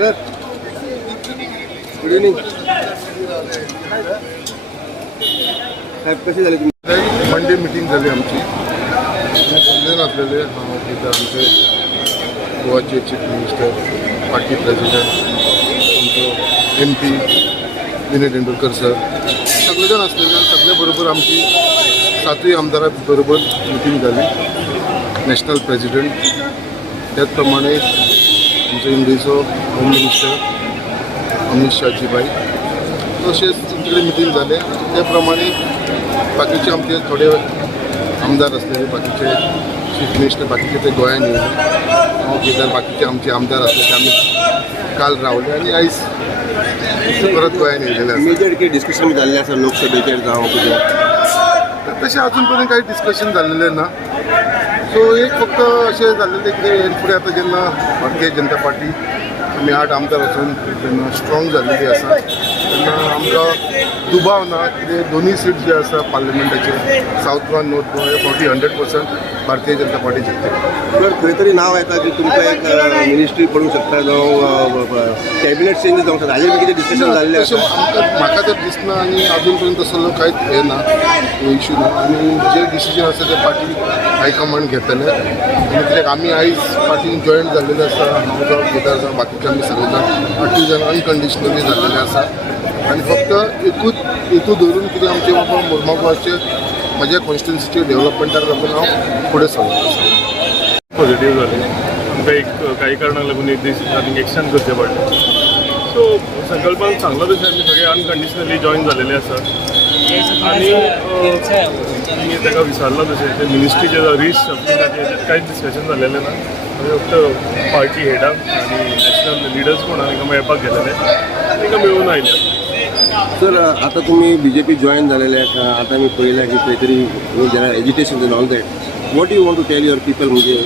Sir good evening साहेब कसे झाले तुम्ही? मंडे मिटिंग झाली आमची संमेलन असलेले तिथं आमचे गोवाचे चीफ मिनिस्टर पार्टी प्रेसिडेंट आमचं MP विनय तेंडुलकर सर सगळेजण असलेले सगळ्याबरोबर आमची 7 आमदाराबरोबर मिटिंग झाली. नॅशनल प्रेसिडेंट त्याचप्रमाणे आमचे इंडियेचो होम मिनिस्टर अमित शाहची बाई तसेच तुमच्याकडे मिटिंग झाले. त्याप्रमाणे बाकीचे आमचे थोडे आमदार असलेले बाकीचे चीफ मिनिस्टर बाकीचे ते गोंयान येयले बाकीचे आमचे आमदार असले ते आम्ही काल रावले आणि आयज परत गोंयान येयलेले आसा. मेजर कितें डिस्कशन जाल्लें आसा लोकसभेचेर जावं कितें? तशें अजून पर्यंत काही डिस्कशन जाल्लेलें ना. सो एक फक्त अशें जाल्लेलें कितें फुडें आतां जेन्ना भारतीय जनता पार्टी आमी 8 आमदार असून तेन्ना स्ट्रॉंग जाल्लेली आसा तेन्ना आमकां दुबाव ना कितें दोनूय सीट जे आसा पार्लिमेंटाचे साऊथ गोवा नॉर्थ गोवा हे 40-100% भारतीय जनता पार्टी जिखते. तर खंय तरी नांव येता की तुमकां एक मिनिस्ट्री पडूंक शकता जावं कॅबिनेट चेंज जावंक शकता हाजेर कितें डिस्कशन जाल्लें तशें आसा? म्हाका तर दिसना आनी अजून पर्यंत तसलो कांयच हें ना इश्यू ना आनी जे डिसिजन आसा ते पार्टी हायकमांड घेतले आनी कित्याक आमी आयज पार्टीन जॉयन जाल्लेले आसा हांव जावं केदार जावं बाकीचे आमी सगळे जाण 8 जाण अनकंडिशनली जाल्लेले आसा आनी फक्त एकूच धरून कितें आमचे बाबा मुर्माबाचे म्हज्या कॉन्स्टिट्युन्सीचे डेव्हलपमेंटाक लागून हांव फुडें सरलो. पॉझिटिव्ह झाली आमकां एक काही कारणाक लागून एक दीस आनीक एक्सटेंड करचें पडलें. सो संकल्पान सांगलो तशें आमी सगळे अनकंडिशनली जॉयन जालेले आसा आनी आमी ताका विचारलो तशें ते मिनिस्ट्रीचे रीच शफ्टिंगाचेर कांयच डिस्कशन जालेलें ना. फक्त पार्टी हेडाक आनी नॅशनल लिडर्स कोण तांकां मेळपाक गेलेले तांकां मेळून आयले. सर आतां तुमी BJP जॉयन जालेले आतां आमी पळयलां की खंय तरी जेन्ना education and all that what you want to tell your people म्हणजे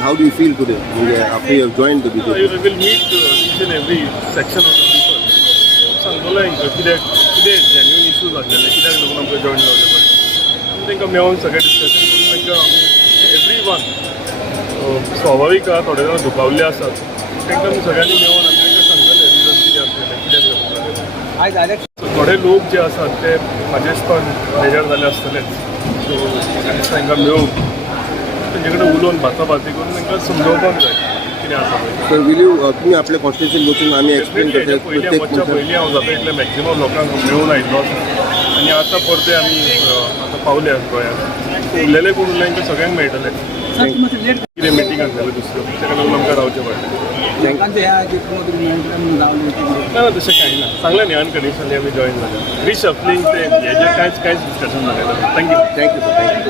how do you feel today म्हणजे after you have join the BJP? I will meet each and every section of the people. सांगतलो हांकां कितें genuine issues आसलेले कित्याक लागून आमकां join जावचें पडलें आनी तांकां मेळोन सगळें डिस्कशन करून तांकां आमी एवरी वन स्वाभावीक आहा थोडे जाण दुखावल्ले आसात तांकां आमी सगळ्यांनी मेळोन आमी तांकां सांगतले रिजन कितें आसलेलें कित्याक लागून जालें. थोडे लोक जे आसात ते म्हाजे दिसता बेजार जाले आसतलेच. सो म्हाका दिसता तांकां मेळून तेंचे कडेन उलोवन भाताभाती करून तांकां समजोवपाक जाय कितें आसा पळय. सर विल यू तुमी आपले कॉन्स्टिट्युन्सीन वचून आमी एक्सप्लेन करता प्रत्येक पयलीं हांव जाता इतले मॅक्झिमम लोकांक मेळून आयिल्लो आसा आनी आतां परते आमी आतां पावले गोंयांत उरलेले कोण उरले तांकां सगळ्यांक मेळटले. कितें मिटिंगाक जालें दुसऱ्यो ताका लागून आमकां रावचें पडलें. ना तशें कांय ना सांगलें न्ही अनकंडिशनली आमी जॉयन जाले. रिशफलिंग ते हेजेर कांयच डिस्कशन जालें ना. थँक्यू. Thank you sir thank you.